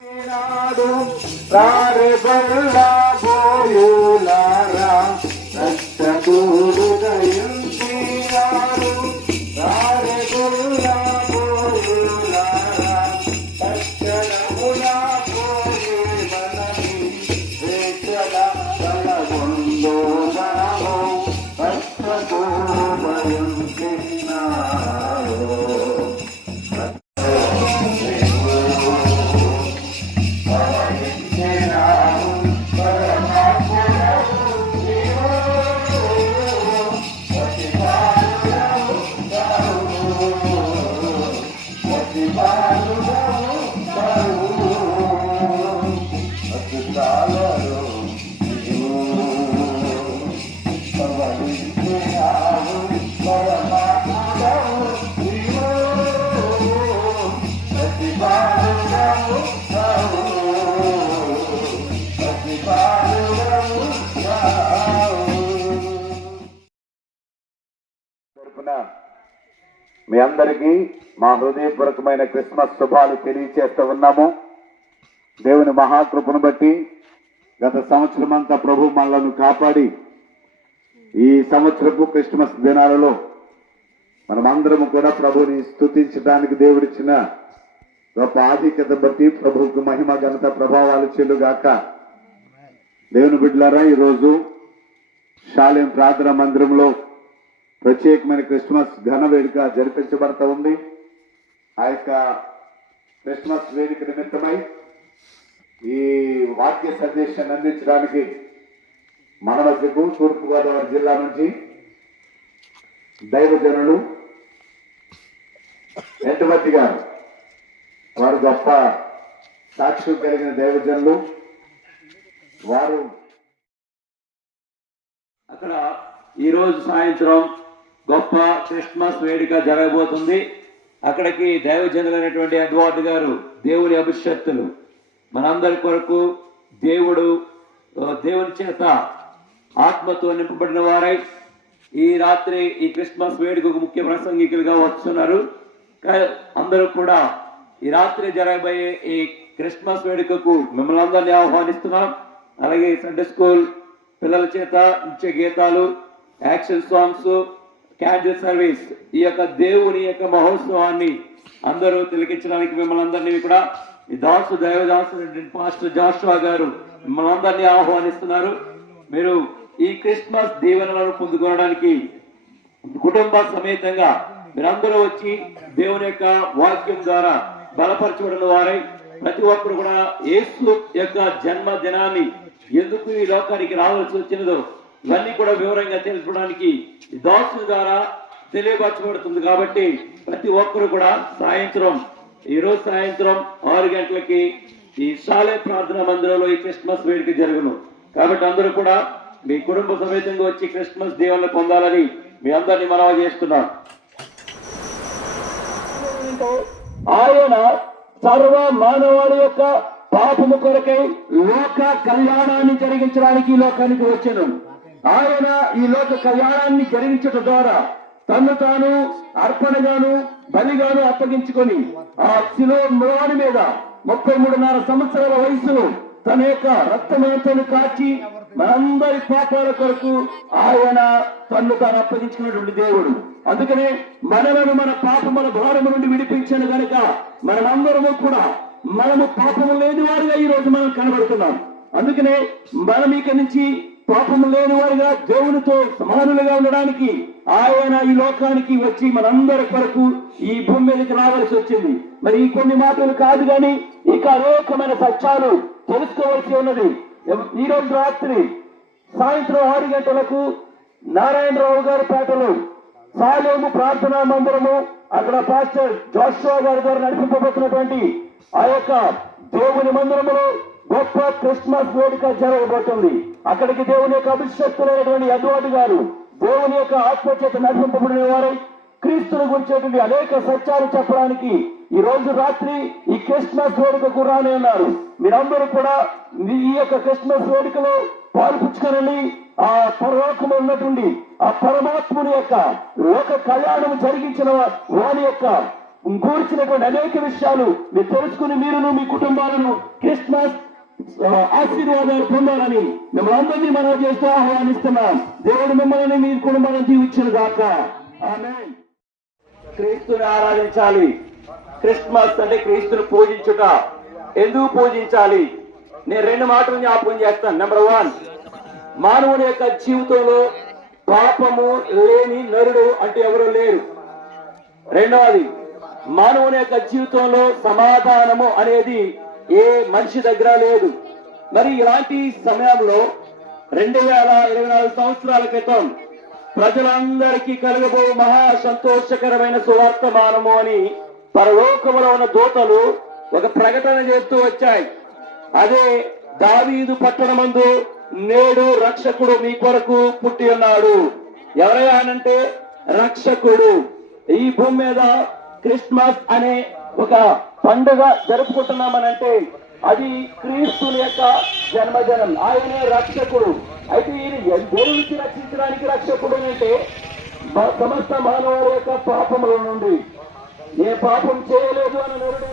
మీ అందరికీ మా హృదయపూర్వకమైన క్రిస్మస్ శుభాలు తెలియచేస్తూ ఉన్నాము. దేవుని మహాకృపను బట్టి గత సంవత్సరం అంతా ప్రభు మనలను కాపాడి ఈ సంవత్సరపు క్రిస్మస్ దినాలలో మనమందరము కూడా ప్రభుని స్తుతించడానికి దేవుడిచ్చిన గొప్ప ఆధిక్యత బట్టి ప్రభువుకు మహిమ ఘనత ప్రభావాలు చెల్లుగాక. దేవుని బిడ్డలారా, ఈరోజు షాలేం ప్రార్థనా మందిరంలో ప్రత్యేకమైన క్రిస్మస్ ఘన వేడుక జరిపించబడతా ఉంది. ఆ యొక్క క్రిస్మస్ వేదిక నిమిత్తమై ఈ వాక్య సందేశాన్ని అందించడానికి మన మధ్యకు తూర్పుగోదావరి జిల్లా నుంచి దైవజనులు ఎంటమట్టి గారు, వారు గొప్ప సాక్ష్యం కలిగిన దైవజనులు. వారు అక్కడ ఈరోజు సాయంత్రం గొప్ప క్రిస్మస్ వేడుక జరగబోతుంది. అక్కడికి దైవజనులైనటువంటి ఎడ్వర్డ్ గారు, దేవుని అభిషక్తులు, మనందరి కొరకు దేవుని చేత ఆత్మతో నింపబడిన వారై ఈ రాత్రి ఈ క్రిస్మస్ వేడుకకు ముఖ్య ప్రసంగికులుగా వస్తున్నారు. అందరూ కూడా ఈ రాత్రి జరగబోయే ఈ క్రిస్మస్ వేడుకకు మిమ్మల్ని అందరినీ ఆహ్వానిస్తున్నాం. అలాగే సండే స్కూల్ పిల్లల చేత నృత్య గీతాలు, యాక్షన్ సాంగ్స్, క్యాండిల్ సర్వీస్, ఈ యొక్క దేవుని యొక్క మహోత్సవాన్ని అందరూ తిలకించడానికి మిమ్మల్ని అందరినీ కూడా ఈ దైవదాసు పాస్టర్ జాషువా గారు మిమ్మల్ని అందరినీ ఆహ్వానిస్తున్నారు. మీరు ఈ క్రిస్మస్ దీవెనలను పొందుకోవడానికి కుటుంబ సమేతంగా మీరందరూ వచ్చి దేవుని యొక్క వాక్యం ద్వారా బలపరచబడిన వారై ప్రతి ఒక్కరు కూడా యేసు యొక్క జన్మదినాన్ని ఎందుకు ఈ లోకానికి రావాల్సి వచ్చినదో ఇవన్నీ కూడా వివరంగా తెలుసుకోవడానికి దాసు ద్వారా తెలియపరచబడుతుంది. కాబట్టి ప్రతి ఒక్కరు కూడా ఈరోజు సాయంత్రం 6 గంటలకి ఈ షాలే ప్రార్థనా మందిరంలో ఈ క్రిస్మస్ వేడుక జరుగును. కాబట్టి అందరూ కూడా మీ కుటుంబ సమేతంగా వచ్చి క్రిస్మస్ దీవెనలు పొందాలని మీ అందరినీ మనవి చేస్తున్నాం. ఆయన సర్వ మానవాళి యొక్క పాపము కొరకై లోక కళ్యాణాన్ని జరిగించడానికి ఈ లోకానికి వచ్చెను. ఆయన ఈ లోక కళ్యాణాన్ని జరిగించడం ద్వారా తను తాను అర్పణగాను బలిగాను అప్పగించుకొని ఆ శిలువ మ్రోడి మీద 33.5 సంవత్సరాల వయసులో తన యొక్క రక్తమేతను కాచి మనందరి పాపాల కొరకు ఆయన తన్ను తాను అప్పగించుకున్నటువంటి దేవుడు. అందుకనే మనలను మన పాపముల భారము నుండి విడిపించాను కనుక మనమందరము కూడా మనము పాపము లేని వారిగా ఈ రోజు మనం కనబడుతున్నాం. అందుకనే మనం ఇక నుంచి పాపము లేని వారిగా దేవునితో సమానులుగా ఉండడానికి ఆయన ఈ లోకానికి వచ్చి మనందరి కొరకు ఈ భూమి మీదకి రావాల్సి వచ్చింది. మరి ఈ కొన్ని మాటలు కాదు కానీ ఇక అనేకమైన సత్యాలు తెలుసుకోవాల్సి ఉన్నది. ఈ రోజు రాత్రి సాయంత్రం 6 గంటలకు నారాయణరావు గారి పేటలో సాలేము ప్రార్థనా మందిరము, అక్కడ పాస్టర్ జాషువా గారి ద్వారా నడిపింపబోతున్నటువంటి ఆ యొక్క దేవుని మందిరములో గొప్ప క్రిస్మస్ వేడుక జరగబోతుంది. అక్కడికి దేవుని యొక్క అభిషక్తులైనటువంటి ఎడ్వర్డ్ గారు దేవుని యొక్క ఆత్మచేత నడిపింపబడిన వారై క్రీస్తుని గురించేటువంటి అనేక సత్యాలు చెప్పడానికి ఈ రోజు రాత్రి ఈ క్రిస్మస్ వేడుకకు రాని ఉన్నారు. మీరందరూ కూడా ఈ యొక్క క్రిస్మస్ వేడుకలో పాల్పుచ్చుకోనండి. ఆ పరలోకము ఉన్నటువంటి ఆ పరమాత్ముని యొక్క లోక కళ్యాణం జరిగించిన వారి యొక్క గూర్చినటువంటి అనేక విషయాలు మీరు తెలుసుకుని మీరును మీ కుటుంబాలను క్రిస్మస్ ఆశీర్వాదాలు పొందాలని మిమ్మల్ని అందరినీ మనం చేస్తూ ఆహ్వానిస్తున్నాం. దేవుడు మిమ్మల్ని మీ కుటుంబాలను దీవించును గాక. ఆమేన్. క్రీస్తుని ఆరాధించాలి. క్రిస్మస్ అంటే క్రీస్తుని పూజించుట. ఎందుకు పూజించాలి? నేను 2 మాటలు జ్ఞాపకం చేస్తాను. నెంబర్ 1, మానవుని యొక్క జీవితంలో పాపము లేని నరుడు అంటే ఎవరు లేరు. రెండవది, మానవుని యొక్క జీవితంలో సమాధానము అనేది ఏ మనిషి దగ్గర లేదు. మరి ఇలాంటి సమయంలో 2024 సంవత్సరాల క్రితం ప్రజలందరికీ కలగబో మహా సంతోషకరమైన సువార్తమానము అని పరలోకములో ఉన్న దూతలు ఒక ప్రకటన చేస్తూ వచ్చాయి. అదే దావీదు పట్టణమందు నేడు రక్షకుడు మీ కొరకు పుట్టి ఉన్నాడు. ఎవరయ్యానంటే రక్షకుడు. ఈ భూమి మీద క్రిస్మస్ అనే ఒక పండుగ జరుపుకుంటున్నామనంటే అది క్రీస్తుని యొక్క జన్మదినం. ఆయనే రక్షకుడు. అయితే ఈయన దేవునికి రక్షించడానికి రక్షకుడు అంటే సమస్త మానవుల యొక్క పాపముల నుండి ఏ పాపం చేయలేదు అని నరుడు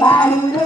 Balu